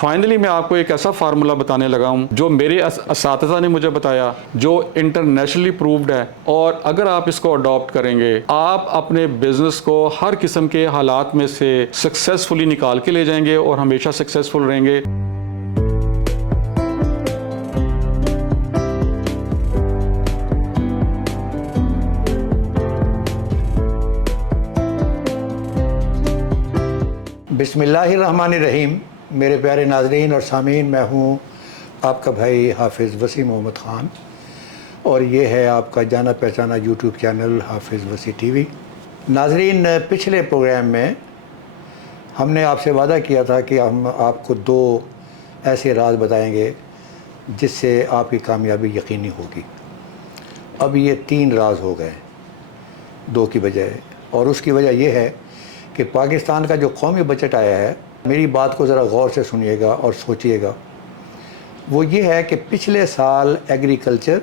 Finally मैं आपको एक ऐसा फार्मूला बताने लगा हूँ जो मेरे असातिज़ा ने मुझे बताया, जो इंटरनेशनली प्रूव्ड है, और अगर आप इसको अडॉप्ट करेंगे आप अपने बिजनेस को हर किस्म के हालात में से सक्सेसफुली निकाल के ले जाएंगे और हमेशा सक्सेसफुल रहेंगे। बिस्मिल्लाहिर्रहमानिर्रहीम। मेरे प्यारे नाज़रीन और सामीन, मैं हूँ आपका भाई हाफिज़ वसी मोहम्मद ख़ान और ये है आपका जाना पहचाना यूट्यूब चैनल हाफिज़ वसी टीवी। नाज़रीन, पिछले प्रोग्राम में हमने आपसे वादा किया था कि हम आपको दो ऐसे राज बताएंगे जिससे आपकी कामयाबी यकीनी होगी। अब ये 3 राज हो गए, 2 की बजाय, और उसकी वजह यह है कि पाकिस्तान का जो कौमी बजट आया है, मेरी बात को ज़रा गौर से सुनिएगा और सोचिएगा। वो ये है कि पिछले साल एग्रीकल्चर,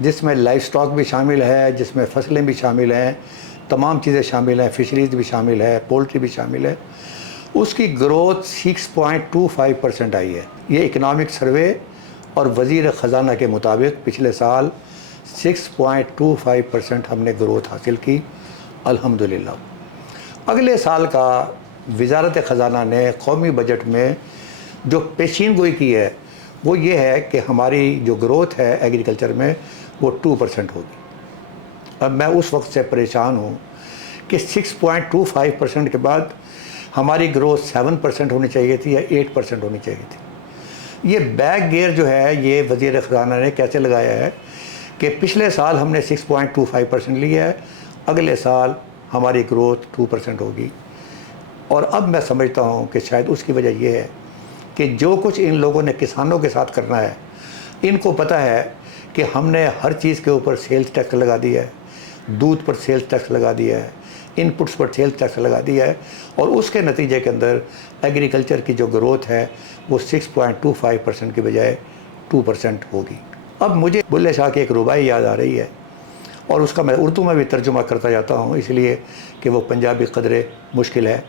जिसमें लाइफ स्टॉक भी शामिल है, जिसमें फसलें भी शामिल हैं, तमाम चीज़ें शामिल हैं, फिशरीज़ भी शामिल है, पोल्ट्री भी शामिल है, उसकी ग्रोथ 6.25% आई है। ये इकनॉमिक सर्वे और वज़ीर ख़जाना के मुताबिक पिछले साल 6.25% हमने ग्रोथ हासिल की, अल्हम्दुलिल्लाह। अगले साल का वज़ारत ख़जाना ने कौमी बजट में जो पेशीन गोई की है वो ये है कि हमारी जो ग्रोथ है एग्रीकल्चर में वो 2% होगी। अब मैं उस वक्त से परेशान हूँ कि 6.25% के बाद हमारी ग्रोथ 7% होनी चाहिए थी या 8% होनी चाहिए थी। ये बैक गियर जो है ये वज़ीर ख़जाना ने कैसे लगाया है कि पिछले साल हमने 6.25% लिया है, अगले साल हमारी ग्रोथ 2% होगी। और अब मैं समझता हूँ कि शायद उसकी वजह यह है कि जो कुछ इन लोगों ने किसानों के साथ करना है, इनको पता है कि हमने हर चीज़ के ऊपर सेल्स टैक्स लगा दिया है, दूध पर सेल्स टैक्स लगा दिया है, इनपुट्स पर सेल्स टैक्स लगा दिया है, और उसके नतीजे के अंदर एग्रीकल्चर की जो ग्रोथ है वो 6.25% की बजाय 2% होगी। अब मुझे बुल्ले शाह की एक रुबाई याद आ रही है और उसका मैं उर्दू में भी तर्जुमा करता जाता हूँ, इसलिए कि वो पंजाबी कदरे मुश्किल है।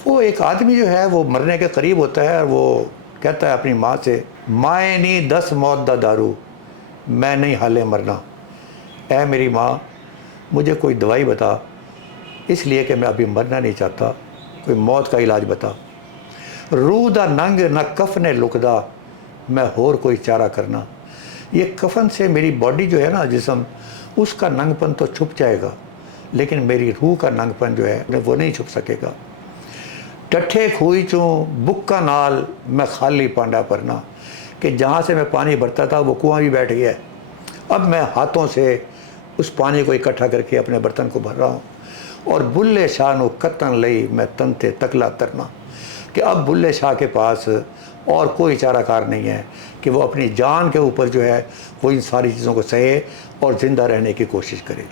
वो एक आदमी जो है वो मरने के करीब होता है और वो कहता है अपनी माँ से, माए नी 10 मौत दा दारू, मैं नहीं हाले मरना। ऐ मेरी माँ, मुझे कोई दवाई बता, इसलिए कि मैं अभी मरना नहीं चाहता, कोई मौत का इलाज बता। रूह दा नंग न कफने लुकदा, मैं होर कोई चारा करना। ये कफन से मेरी बॉडी जो है ना, जिस्म, उसका नंगपन तो छुप जाएगा, लेकिन मेरी रूह का नंगपन जो है वो नहीं छुप सकेगा। टट्ठे खुई चूँ बुक्का नाल, मैं खाली पांडा परना, कि जहाँ से मैं पानी भरता था वो कुआं भी बैठ गया। अब मैं हाथों से उस पानी को इकट्ठा करके अपने बर्तन को भर रहा हूँ। और बुल्ले शाह नु कत्तन लई मैं तनते तकला तरना, कि अब बुल्ले शाह के पास और कोई चाराकार नहीं है कि वो अपनी जान के ऊपर जो है वो इन सारी चीज़ों को सहे और ज़िंदा रहने की कोशिश करे।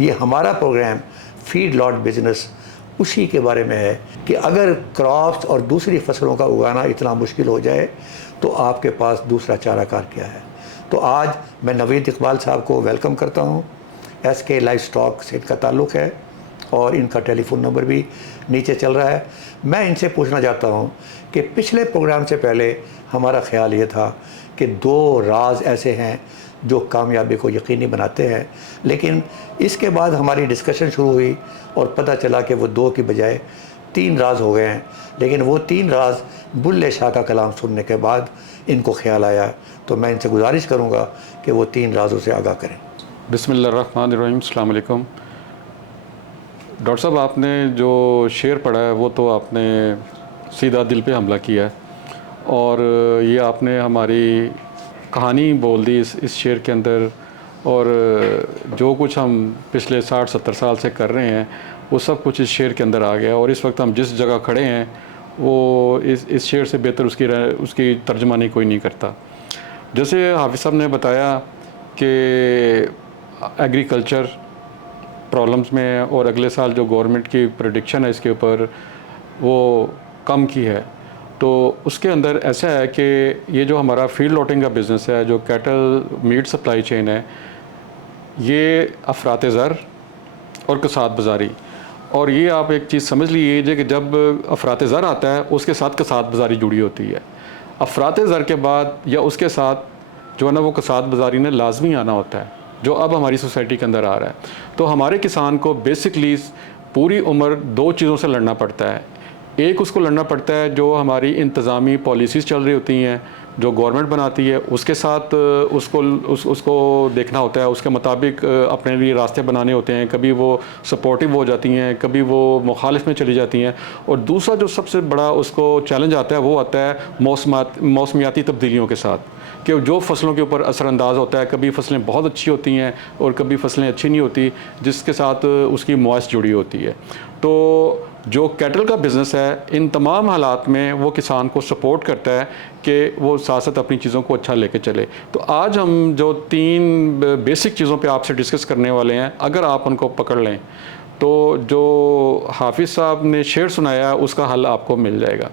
ये हमारा प्रोग्राम फीड लॉट बिजनेस उसी के बारे में है कि अगर क्रॉप्स और दूसरी फसलों का उगाना इतना मुश्किल हो जाए तो आपके पास दूसरा चाराकार क्या है। तो आज मैं नवीद इकबाल साहब को वेलकम करता हूँ। SK लाइफ स्टॉक से इनका ताल्लुक़ है और इनका टेलीफोन नंबर भी नीचे चल रहा है। मैं इनसे पूछना चाहता हूँ कि पिछले प्रोग्राम से पहले हमारा ख्याल ये था कि 2 राज ऐसे हैं जो कामयाबी को यकीनी बनाते हैं, लेकिन इसके बाद हमारी डिस्कशन शुरू हुई और पता चला कि वो 2 की बजाय 3 राज हो गए हैं। लेकिन वो 3 राज बुल्ले शाह का कलाम सुनने के बाद इनको ख्याल आया, तो मैं इनसे गुजारिश करूँगा कि वो 3 राजों से आगाह करें। बिस्मिल्लाहिर्रहमानिर्रहीम, अस्सलाम वालेकुम। डॉक्टर साहब, आपने जो शेर पढ़ा है वो तो आपने सीधा दिल पे हमला किया है, और ये आपने हमारी कहानी बोल दी इस शेर के अंदर, और जो कुछ हम पिछले 60-70 साल से कर रहे हैं वो सब कुछ इस शेर के अंदर आ गया, और इस वक्त हम जिस जगह खड़े हैं वो इस शेर से बेहतर उसकी तर्जमानी कोई नहीं करता। जैसे हाफिज़ साहब ने बताया कि एग्रीकल्चर प्रॉब्लम्स में है और अगले साल जो गवर्नमेंट की प्रेडिक्शन है इसके ऊपर वो कम की है, तो उसके अंदर ऐसा है कि ये जो हमारा फील्ड लॉटिंग का बिज़नेस है, जो कैटल मीट सप्लाई चेन है, ये अफरात ज़र और कसाद बाज़ारी और ये आप एक चीज़ समझ लीजिए कि जब अफरात ज़र आता है उसके साथ कसाद बाज़ारी जुड़ी होती है। अफरात ज़र के बाद या उसके साथ जो है ना वो कसाद बाज़ारी ने लाजमी आना होता है, जो अब हमारी सोसाइटी के अंदर आ रहा है। तो हमारे किसान को बेसिकली पूरी उम्र दो चीज़ों से लड़ना पड़ता है। एक उसको लड़ना पड़ता है जो हमारी इंतज़ामी पॉलिसीज़ चल रही होती हैं, जो गवर्नमेंट बनाती है, उसके साथ उसको देखना होता है, उसके मुताबिक अपने लिए रास्ते बनाने होते हैं। कभी वो सपोर्टिव हो जाती हैं, कभी वो मुखालिफ में चली जाती हैं। और दूसरा जो सबसे बड़ा उसको चैलेंज आता है वो आता है मौसमियाती तब्दीलियों के साथ, कि जो फसलों के ऊपर असरअंदाज होता है। कभी फसलें बहुत अच्छी होती हैं और कभी फसलें अच्छी नहीं होती, जिसके साथ उसकी मुआश जुड़ी होती है। तो जो कैटल का बिज़नेस है, इन तमाम हालात में वो किसान को सपोर्ट करता है कि वो साथ साथ अपनी चीज़ों को अच्छा लेके चले। तो आज हम जो 3 बेसिक चीज़ों पे आपसे डिस्कस करने वाले हैं, अगर आप उनको पकड़ लें तो जो हाफिज़ साहब ने शेर सुनाया है उसका हल आपको मिल जाएगा।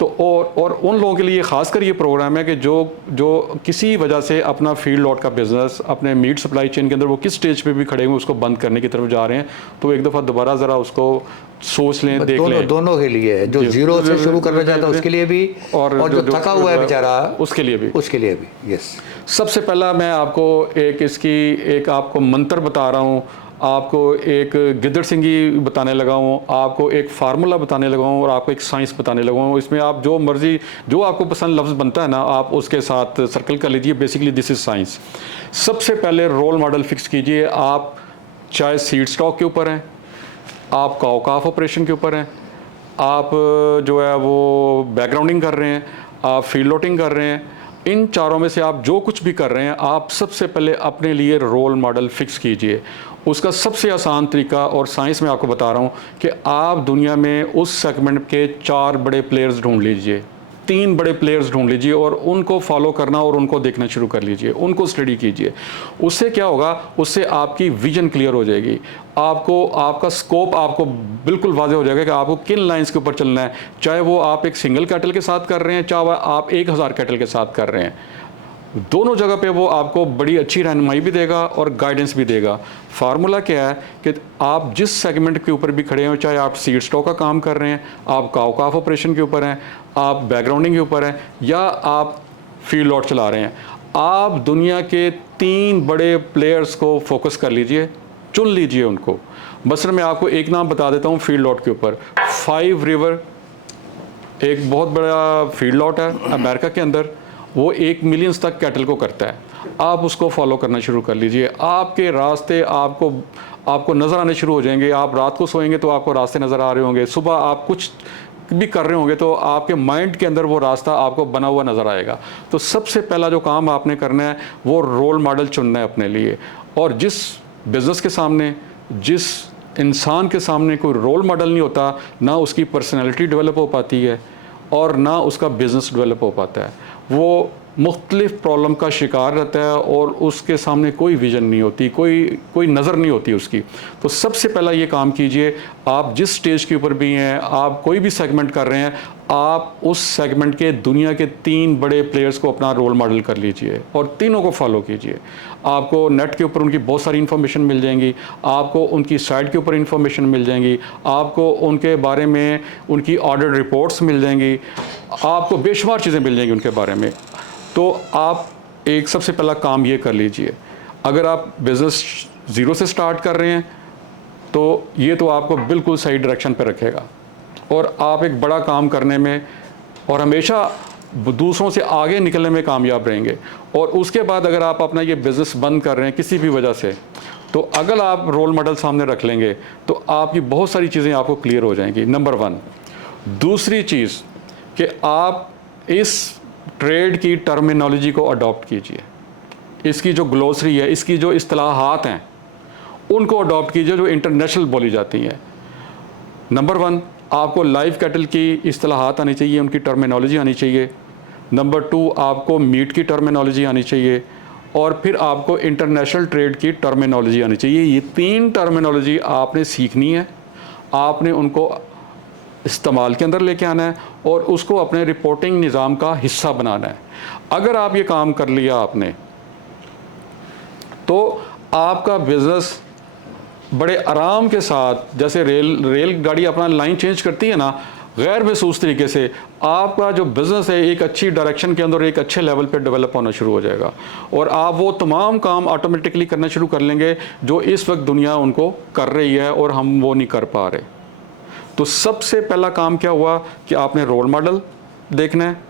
तो और उन लोगों के लिए ख़ास कर ये प्रोग्राम है कि जो किसी वजह से अपना फील्ड लॉट का बिज़नेस अपने मीट सप्लाई चेन के अंदर वो किस स्टेज पे भी खड़े हुए उसको बंद करने की तरफ जा रहे हैं, तो एक दफ़ा दोबारा ज़रा उसको सोच लें, देख लें। दोनों के लिए है, जो जीरो से शुरू करना चाहता है उसके लिए भी, और जो थका हुआ है बेचारा उसके लिए भी। यस, सबसे पहला मैं आपको एक आपको मंत्र बता रहा हूँ, आपको एक गिद्दड़ सिंगी बताने लगा हूँ, आपको एक फार्मूला बताने लगा हूँ और आपको एक साइंस बताने लगा हूँ। इसमें आप जो मर्ज़ी, जो आपको पसंद लफ्ज़ बनता है ना, आप उसके साथ सर्कल कर लीजिए। Basically this is science. सबसे पहले रोल मॉडल फिक्स कीजिए। आप चाहे सीड स्टॉक के ऊपर हैं, आप काउ काफ ऑपरेशन के ऊपर हैं, आप जो है वो बैकग्राउंडिंग कर रहे हैं, आप फील्ड लोटिंग कर रहे हैं, इन चारों में से आप जो कुछ भी कर रहे हैं, आप सबसे पहले अपने लिए रोल मॉडल फिक्स कीजिए। उसका सबसे आसान तरीका, और साइंस में आपको बता रहा हूँ, कि आप दुनिया में उस सेगमेंट के 4 बड़े प्लेयर्स ढूंढ लीजिए, 3 बड़े प्लेयर्स ढूंढ लीजिए और उनको फॉलो करना और उनको देखना शुरू कर लीजिए, उनको स्टडी कीजिए। उससे क्या होगा, उससे आपकी विजन क्लियर हो जाएगी। आपका स्कोप आपको बिल्कुल वाज़ेह हो जाएगा कि आपको किन लाइंस के ऊपर चलना है। चाहे वो आप एक सिंगल कैटल के साथ कर रहे हैं, चाहे आप 1000 कैटल के साथ कर रहे हैं, दोनों जगह पे वो आपको बड़ी अच्छी रहनुमाई भी देगा और गाइडेंस भी देगा। फार्मूला क्या है कि आप जिस सेगमेंट के ऊपर भी खड़े हो, चाहे आप सीड स्टॉक का काम कर रहे हैं, आप काउ काफ ऑपरेशन के ऊपर हैं, आप बैकग्राउंडिंग के ऊपर हैं, या आप फील्ड लॉट चला रहे हैं, आप दुनिया के 3 बड़े प्लेयर्स को फोकस कर लीजिए, चुन लीजिए उनको। मसलन मैं आपको एक नाम बता देता हूँ फील्ड लॉट के ऊपर। 5 रिवर एक बहुत बड़ा फील्ड लॉट है अमेरिका के अंदर, वो 1 मिलियन तक कैटल को करता है। आप उसको फॉलो करना शुरू कर लीजिए। आपके रास्ते आपको नज़र आने शुरू हो जाएंगे। आप रात को सोएंगे तो आपको रास्ते नज़र आ रहे होंगे, सुबह आप कुछ भी कर रहे होंगे तो आपके माइंड के अंदर वो रास्ता आपको बना हुआ नज़र आएगा। तो सबसे पहला जो काम आपने करना है वो रोल मॉडल चुनना है अपने लिए। और जिस बिज़नेस के सामने, जिस इंसान के सामने कोई रोल मॉडल नहीं होता, ना उसकी पर्सनैलिटी डेवलप हो पाती है और ना उसका बिज़नेस डेवलप हो पाता है। वो मुख्तलिफ प्रॉब्लम का शिकार रहता है और उसके सामने कोई विजन नहीं होती, कोई नज़र नहीं होती उसकी। तो सबसे पहला ये काम कीजिए, आप जिस स्टेज के ऊपर भी हैं, आप कोई भी सेगमेंट कर रहे हैं, आप उस सेगमेंट के दुनिया के 3 बड़े प्लेयर्स को अपना रोल मॉडल कर लीजिए और तीनों को फॉलो कीजिए। आपको नेट के ऊपर उनकी बहुत सारी इन्फॉर्मेशन मिल जाएंगी, आपको उनकी साइट के ऊपर इन्फॉर्मेशन मिल जाएंगी, आपको उनके बारे में उनकी ऑडिट रिपोर्ट्स मिल जाएंगी, आपको बेशुमार चीज़ें मिल जाएंगी उनके बारे में। तो आप एक सबसे पहला काम ये कर लीजिए। अगर आप बिज़नेस ज़ीरो से स्टार्ट कर रहे हैं तो ये तो आपको बिल्कुल सही डायरेक्शन पे रखेगा और आप एक बड़ा काम करने में और हमेशा दूसरों से आगे निकलने में कामयाब रहेंगे। और उसके बाद अगर आप अपना ये बिज़नेस बंद कर रहे हैं किसी भी वजह से, तो अगर आप रोल मॉडल सामने रख लेंगे तो आपकी बहुत सारी चीज़ें आपको क्लियर हो जाएंगी, नंबर 1। दूसरी चीज़ कि आप इस ट्रेड की टर्मिनोलॉजी को अडॉप्ट कीजिए, इसकी जो ग्लोसरी है, इसकी जो इस्तिलाहात हैं उनको अडॉप्ट कीजिए जो इंटरनेशनल बोली जाती हैं। नंबर 1, आपको लाइव कैटल की इस्तिलाहात आनी चाहिए, उनकी टर्मिनोलॉजी आनी चाहिए। नंबर 2, आपको मीट की टर्मिनोलॉजी आनी चाहिए और फिर आपको इंटरनेशनल ट्रेड की टर्मिनोलॉजी आनी चाहिए। ये 3 टर्मिनोलॉजी आपने सीखनी है, आपने उनको इस्तेमाल के अंदर लेके आना है और उसको अपने रिपोर्टिंग निज़ाम का हिस्सा बनाना है। अगर आप ये काम कर लिया आपने, तो आपका बिज़नेस बड़े आराम के साथ, जैसे रेलगाड़ी अपना लाइन चेंज करती है ना, गैर महसूस तरीके से आपका जो बिज़नेस है एक अच्छी डायरेक्शन के अंदर एक अच्छे लेवल पे डेवलप होना शुरू हो जाएगा और आप वो तमाम काम ऑटोमेटिकली करना शुरू कर लेंगे जो इस वक्त दुनिया उनको कर रही है और हम वो नहीं कर पा रहे। तो सबसे पहला काम क्या हुआ कि आपने रोल मॉडल देखना है।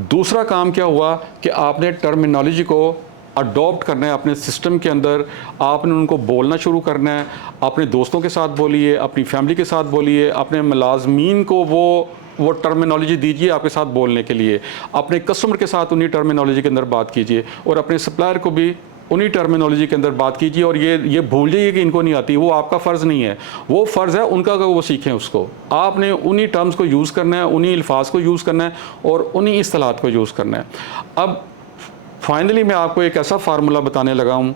दूसरा काम क्या हुआ कि आपने टर्मिनोलॉजी को अडॉप्ट करना है अपने सिस्टम के अंदर, आपने उनको बोलना शुरू करना है। अपने दोस्तों के साथ बोलिए, अपनी फैमिली के साथ बोलिए, अपने मुलाजमीन को वो टर्मिनोलॉजी दीजिए आपके साथ बोलने के लिए, अपने कस्टमर के साथ उन्हीं टर्मिनोलॉजी के अंदर बात कीजिए और अपने सप्लायर को भी उन्हीं टर्मिनोलॉजी के अंदर बात कीजिए। और ये भूल जाइए कि इनको नहीं आती, वो आपका फ़र्ज़ नहीं है, वो फ़र्ज़ है उनका कि वो सीखें उसको। आपने उन्हीं टर्म्स को यूज़ करना है, उन्हीं अल्फाज को यूज़ करना है और उन्हीं इस्तिलाहात को यूज़ करना है। अब फाइनली मैं आपको एक ऐसा फार्मूला बताने लगा हूँ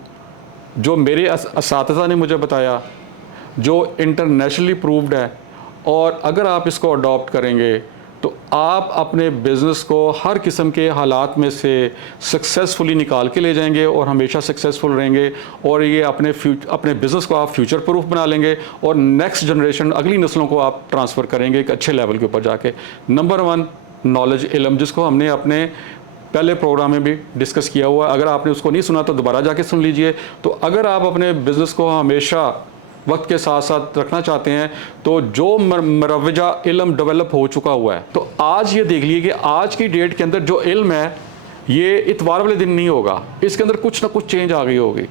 जो मेरे असातिज़ा ने मुझे बताया, जो इंटरनेशनली प्रूव्ड है, और अगर आप इसको अडॉप्ट करेंगे तो आप अपने बिज़नेस को हर किस्म के हालात में से सक्सेसफुली निकाल के ले जाएंगे और हमेशा सक्सेसफुल रहेंगे। और ये अपने बिज़नेस को आप फ्यूचर प्रूफ बना लेंगे और नेक्स्ट जनरेशन, अगली नस्लों को आप ट्रांसफ़र करेंगे एक अच्छे लेवल के ऊपर जाके। नंबर 1 नॉलेज, इल्म, जिसको हमने अपने पहले प्रोग्राम में भी डिस्कस किया हुआ है। अगर आपने उसको नहीं सुना तो दोबारा जाके सुन लीजिए। तो अगर आप अपने बिज़नेस को हमेशा वक्त के साथ साथ रखना चाहते हैं तो जो मरवजा इल्म डेवलप हो चुका हुआ है, तो आज ये देख लीजिए कि आज की डेट के अंदर जो इल्म है ये इतवार वाले दिन नहीं होगा, इसके अंदर कुछ ना कुछ चेंज आ गई होगी।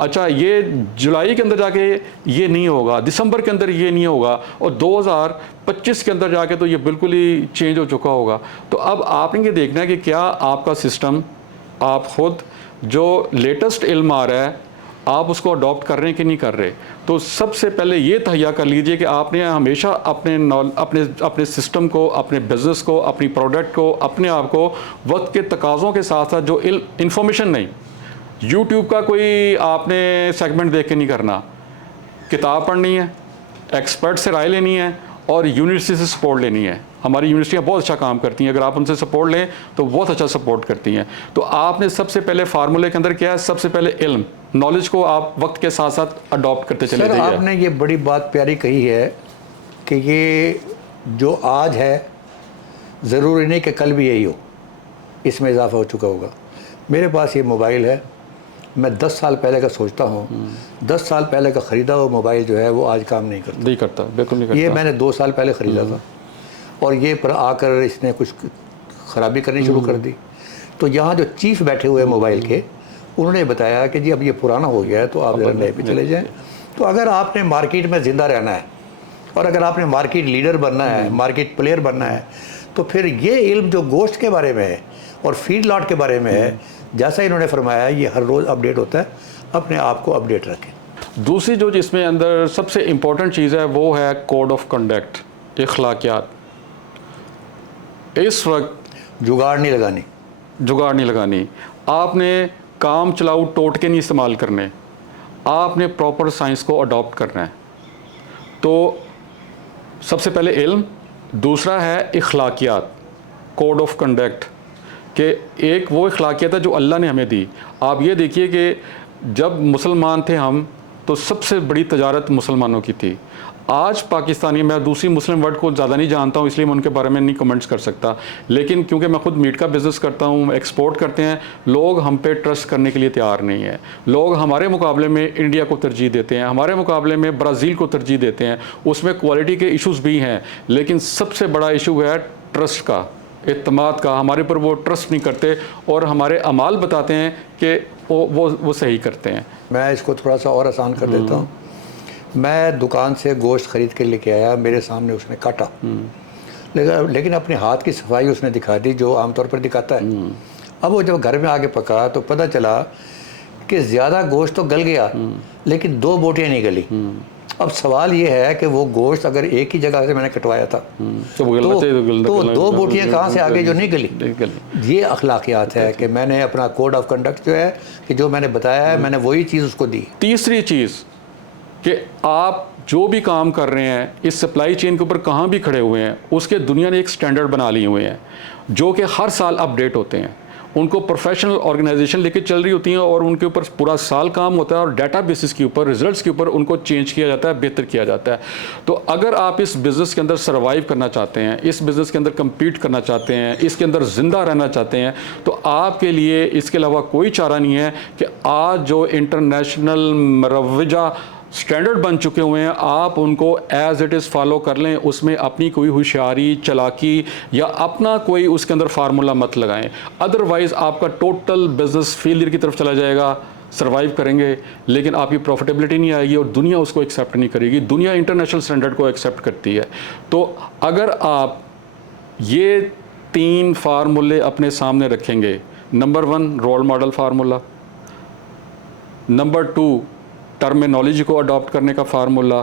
अच्छा, ये जुलाई के अंदर जाके ये नहीं होगा, दिसंबर के अंदर ये नहीं होगा और 2025 के अंदर जाके तो ये बिल्कुल ही चेंज हो चुका होगा। तो अब आपने ये देखना है कि क्या आपका सिस्टम, आप खुद जो लेटेस्ट इल्म आ रहा है आप उसको अडॉप्ट कर रहे हैं कि नहीं कर रहे। तो सबसे पहले ये तहैया कर लीजिए कि आपने हमेशा अपने सिस्टम को, अपने बिज़नेस को, अपनी प्रोडक्ट को, अपने आप को वक्त के तकाज़ों के साथ साथ जो इंफॉर्मेशन नहीं, यूट्यूब का कोई आपने सेगमेंट देख के नहीं करना, किताब पढ़नी है, एक्सपर्ट से राय लेनी है और यूनिवर्सिटी से सपोर्ट लेनी है। हमारी यूनिवर्सिटियाँ बहुत अच्छा काम करती हैं, अगर आप उनसे सपोर्ट लें तो बहुत अच्छा सपोर्ट करती हैं। तो आपने सबसे पहले फार्मूले के अंदर क्या है, सबसे पहले इल्म, नॉलेज को आप वक्त के साथ साथ अडॉप्ट करते चले जाइए। आपने ये बड़ी बात प्यारी कही है कि ये जो आज है ज़रूरी नहीं कि कल भी यही हो, इसमें इजाफा हो चुका होगा। मेरे पास ये मोबाइल है, मैं 10 साल पहले का सोचता हूँ, 10 साल पहले का ख़रीदा हुआ मोबाइल जो है वो आज काम नहीं करता। बिल्कुल नहीं करता। ये मैंने 2 साल पहले ख़रीदा था और ये पर आकर इसने कुछ ख़राबी करनी शुरू कर दी। तो यहाँ जो चीफ बैठे हुए मोबाइल के, उन्होंने बताया कि जी अब ये पुराना हो गया है तो आप ज़रा नए पे चले जाएँ। तो अगर आपने मार्केट में ज़िंदा रहना है और अगर आपने मार्केट लीडर बनना है, मार्केट प्लेयर बनना है, तो फिर ये इल्म जो गोश्त के बारे में है और फीड लॉट के बारे में है, जैसा इन्होंने फरमाया ये हर रोज़ अपडेट होता है, अपने आप को अपडेट रखें। दूसरी जो जिसमें अंदर सबसे इम्पोर्टेंट चीज़ है वो है कोड ऑफ कंडक्ट, इखलाकियात। इस वक्त जुगाड़ नहीं लगानी, आपने काम चलाऊ टोटके नहीं इस्तेमाल करने, आपने प्रॉपर साइंस को अडॉप्ट करना है। तो सबसे पहले इल्म, दूसरा है इखलाकियात, कोड ऑफ कंडक्ट, कि एक वो इखलाकियत है जो अल्लाह ने हमें दी। आप ये देखिए कि जब मुसलमान थे हम, तो सबसे बड़ी तजारत मुसलमानों की थी। आज पाकिस्तानी, मैं दूसरी मुस्लिम वर्ड को ज़्यादा नहीं जानता हूँ इसलिए मैं उनके बारे में नहीं कमेंट्स कर सकता, लेकिन क्योंकि मैं खुद मीट का बिज़नेस करता हूँ, एक्सपोर्ट करते हैं, लोग हम पे ट्रस्ट करने के लिए तैयार नहीं है। लोग हमारे मुकाबले में इंडिया को तरजीह देते हैं, हमारे मुकाबले में ब्राज़ील को तरजीह देते हैं। उसमें क्वालिटी के इशूज़ भी हैं, लेकिन सबसे बड़ा इशू है ट्रस्ट का, एतमाद का। हमारे पर वो ट्रस्ट नहीं करते और हमारे अमाल बताते हैं कि वो सही करते हैं। मैं इसको थोड़ा सा और आसान कर देता हूँ। मैं दुकान से गोश्त ख़रीद के लेके आया, मेरे सामने उसने काटा, लेकिन अपने हाथ की सफाई उसने दिखा दी जो आमतौर पर दिखाता है। अब वो जब घर में आके पका तो पता चला कि ज़्यादा गोश्त तो गल गया लेकिन 2 बोटियाँ नहीं गली। अब सवाल ये है कि वो गोश्त अगर एक ही जगह से मैंने कटवाया था तो 2 बोटियाँ कहाँ से आगे जो नहीं गली। ये अखलाकियात है कि मैंने अपना कोड ऑफ कंडक्ट जो है कि जो मैंने बताया है मैंने वही चीज़ उसको दी। तीसरी चीज़ कि आप जो भी काम कर रहे हैं इस सप्लाई चेन के ऊपर कहाँ भी खड़े हुए हैं, उसके दुनिया ने एक स्टैंडर्ड बना लिए हुए हैं जो कि हर साल अपडेट होते हैं। उनको प्रोफेशनल ऑर्गेनाइजेशन लेके चल रही होती हैं और उनके ऊपर पूरा साल काम होता है और डाटा बेसिस के ऊपर, रिजल्ट्स के ऊपर उनको चेंज किया जाता है, बेहतर किया जाता है। तो अगर आप इस बिज़नेस के अंदर सर्वाइव करना चाहते हैं, इस बिज़नेस के अंदर कम्पीट करना चाहते हैं, इसके अंदर ज़िंदा रहना चाहते हैं, तो आपके लिए इसके अलावा कोई चारा नहीं है कि आज जो इंटरनेशनल मरवजा स्टैंडर्ड बन चुके हुए हैं, आप उनको एज इट इज़ फॉलो कर लें। उसमें अपनी कोई होशियारी, चालाकी या अपना कोई उसके अंदर फार्मूला मत लगाएं, अदरवाइज़ आपका टोटल बिजनेस फेलियर की तरफ चला जाएगा। सर्वाइव करेंगे लेकिन आपकी प्रॉफिटेबिलिटी नहीं आएगी और दुनिया उसको एक्सेप्ट नहीं करेगी। दुनिया इंटरनेशनल स्टैंडर्ड को एक्सेप्ट करती है। तो अगर आप ये 3 फार्मूले अपने सामने रखेंगे, number 1 role model formula, number 2 terminology को अडॉप्ट करने का फार्मूला,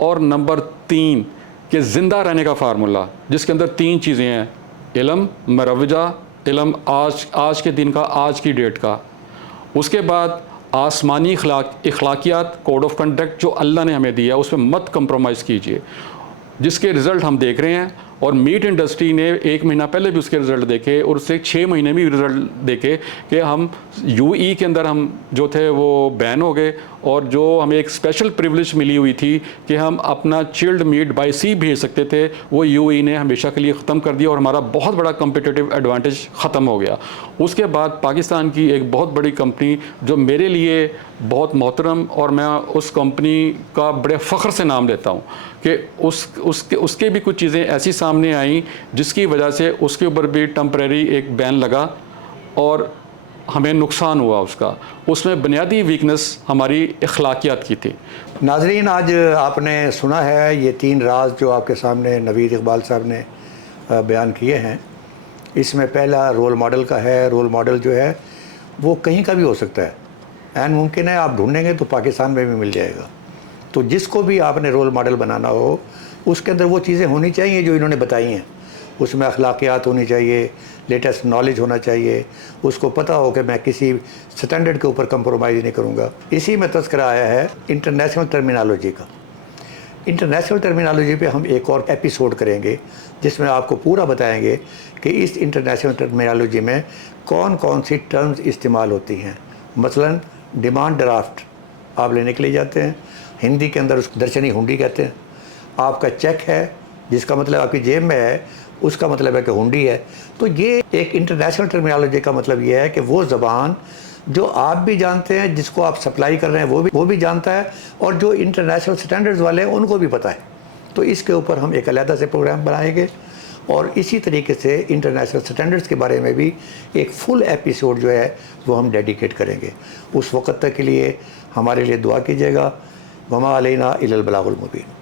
और नंबर 3 के ज़िंदा रहने का फार्मूला, जिसके अंदर 3 चीज़ें हैं, इल्म, मरवजा, इल्म आज के दिन का, आज की डेट का। उसके बाद आसमानी इखलाकियात, कोड ऑफ कंडक्ट जो अल्लाह ने हमें दिया, उसमें मत कंप्रोमाइज़ कीजिए, जिसके रिज़ल्ट हम देख रहे हैं। और मीट इंडस्ट्री ने 1 महीना पहले भी उसके रिज़ल्ट देखे और उससे 6 महीने भी रिज़ल्ट देखे कि हम यूई के अंदर हम जो थे वो बैन हो गए, और जो हमें एक स्पेशल प्रिविलेज मिली हुई थी कि हम अपना चिल्ड मीट बाय सी भेज सकते थे, वो यूई ने हमेशा के लिए ख़त्म कर दिया और हमारा बहुत बड़ा कम्पिटिटिव एडवांटेज ख़त्म हो गया। उसके बाद पाकिस्तान की एक बहुत बड़ी कंपनी जो मेरे लिए बहुत मोहतरम, और मैं उस कंपनी का बड़े फ़ख्र से नाम लेता हूँ कि उसके भी कुछ चीज़ें ऐसी सामने आई जिसकी वजह से उसके ऊपर भी टेम्परेरी एक बैन लगा और हमें नुकसान हुआ उसका। उसमें बुनियादी वीकनेस हमारी अखलाकियात की थी। नाजरीन, आज आपने सुना है ये 3 राज जो आपके सामने नवीद इकबाल साहब ने बयान किए हैं। इसमें पहला रोल मॉडल का है। रोल मॉडल जो है वो कहीं का भी हो सकता है, एन मुमकिन है आप ढूंढेंगे तो पाकिस्तान में भी मिल जाएगा। तो जिसको भी आपने रोल मॉडल बनाना हो, उसके अंदर वो चीज़ें होनी चाहिए जो इन्होंने बताई हैं। उसमें अखलाकियात होनी चाहिए, लेटेस्ट नॉलेज होना चाहिए, उसको पता हो कि मैं किसी स्टैंडर्ड के ऊपर कंप्रोमाइज़ नहीं करूँगा। इसी में तज़किरा आया है इंटरनेशनल टर्मिनोलॉजी का। इंटरनेशनल टर्मिनोलॉजी पे हम एक और एपिसोड करेंगे जिसमें आपको पूरा बताएंगे कि इस इंटरनेशनल टर्मिनोलॉजी में कौन कौन सी टर्म्स इस्तेमाल होती हैं। मसलन डिमांड ड्राफ्ट आप लेने के लिए जाते हैं, हिंदी के अंदर उसको दर्शनी हुंडी कहते हैं। आपका चेक है जिसका मतलब आपकी जेब में है, उसका मतलब है कि हुंडी है। तो ये एक इंटरनेशनल टर्मिनोलॉजी का मतलब ये है कि वो ज़बान जो आप भी जानते हैं, जिसको आप सप्लाई कर रहे हैं वो भी जानता है, और जो इंटरनेशनल स्टैंडर्ड्स वाले हैं उनको भी पता है। तो इसके ऊपर हम एक अलग से प्रोग्राम बनाएंगे और इसी तरीके से इंटरनेशनल स्टैंडर्ड्स के बारे में भी एक फुल एपिसोड जो है वो हम डेडिकेट करेंगे। उस वक़्त तक के लिए हमारे लिए दुआ कीजिएगा। वमा अलैना इल्लल बलागुल मुबीन।